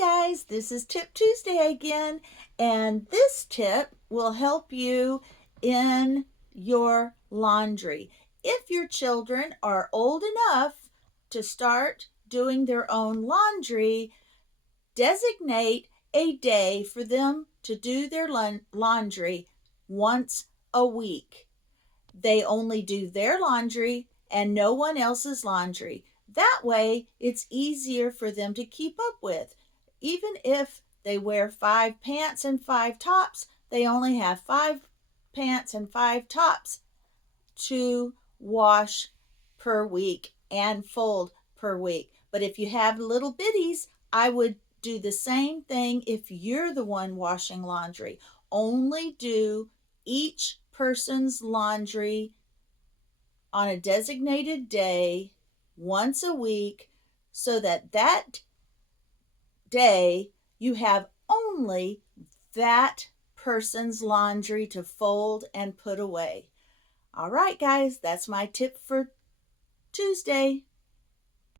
guys, this is Tip Tuesday again, and this tip will help you in your laundry. If your children are old enough to start doing their own laundry, designate a day for them to do their laundry once a week. They only do their laundry and no one else's laundry. That way, it's easier for them to keep up with. Even if they wear 5 pants and 5 tops, they only have 5 pants and 5 tops to wash per week and fold per week. But if you have little bitties, I would do the same thing if you're the one washing laundry. Only do each person's laundry on a designated day once a week so that day you have only that person's laundry to fold and put away. All right, guys, that's my tip for Tuesday.